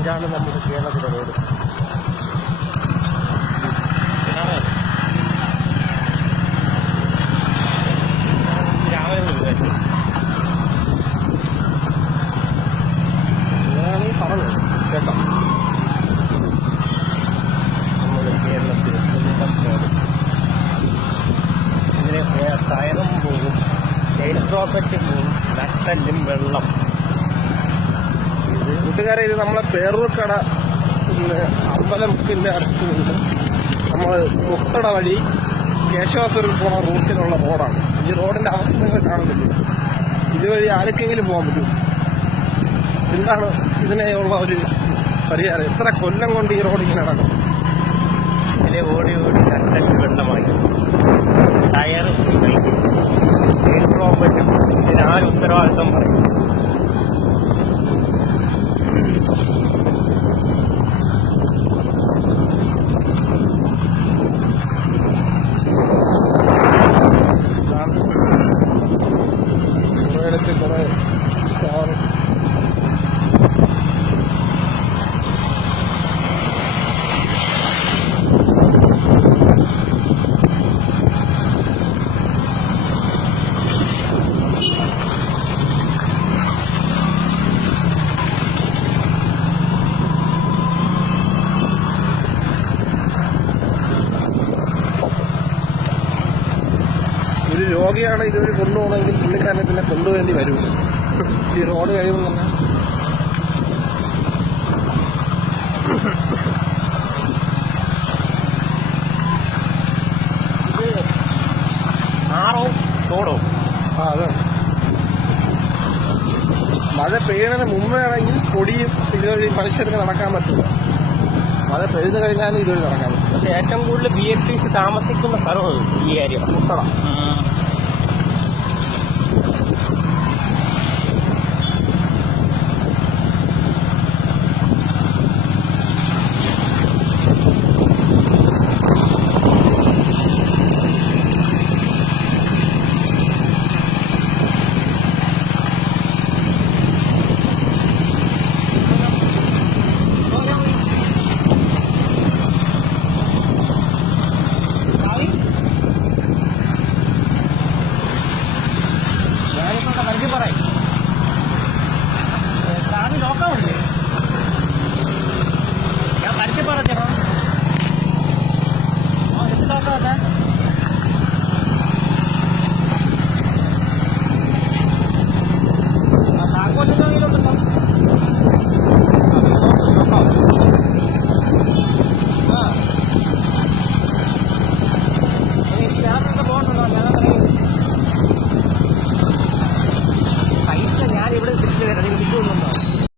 ഇതാണ് നമ്മുടെ കേരളത്തിലെ റോഡ്. ഇതാണ് പറഞ്ഞത് കേട്ടോ, നമ്മുടെ കേരളത്തിലെ റോഡ്. ഇതിന് ടയറും പോകും, എയർ ഡ്രോപ്പറ്റും പോകും, നട്ടല്ലും വെള്ളം. കൂട്ടുകാരെ, ഇത് നമ്മളെ പേരൂർക്കട അമ്പലമുക്കിൻ്റെ അടുത്ത് നിന്ന് നമ്മൾ മുത്തട വഴി കേശവാസുരൽ പോണ റൂട്ടിലുള്ള റോഡാണ്. ഈ റോഡിൻ്റെ അവസ്ഥ നിങ്ങൾ കാണുന്നില്ല. ഇതുവഴി ആർക്കെങ്കിലും പോകാൻ പറ്റും? എന്താണ് ഇതിനെയുള്ള ഒരു പരിഹാരം? എത്ര കൊല്ലം കൊണ്ട് ഈ റോഡ് ഇങ്ങനെ നടക്കും? ഇതിലെ ഓടി ഓടി നട്ടല് വെള്ളമായി, ടയർ പോകാൻ പറ്റും. ഇതിനാര് ഉത്തരവാദിത്വം പറയും? കുറേയിടത്ത് കുറേ സ്റ്റാർ ഒരു രോഗിയാണ് ഇതുവരെ കൊണ്ടുപോകണമെങ്കിൽ പുള്ളിക്കാരനെ പിന്നെ കൊണ്ടുപോകേണ്ടി വരും. ഈ റോഡ് കഴിയുമ്പോൾ തന്നെ ഇത് ആറോ തോടോ? അതെ. മഴ പെയ്യുന്നതിന് മുമ്പേ ആണെങ്കിൽ പൊടിയും ഇതുവഴി മനുഷ്യർക്ക് നടക്കാൻ പറ്റില്ല. മഴ പെയ്തു കഴിഞ്ഞാലും ഇതുവഴി നടക്കാൻ പറ്റും. പക്ഷെ ഏറ്റവും കൂടുതൽ VIPs താമസിക്കുന്ന സ്ഥലമാണ് ഈ ഏരിയ, മുത്തട.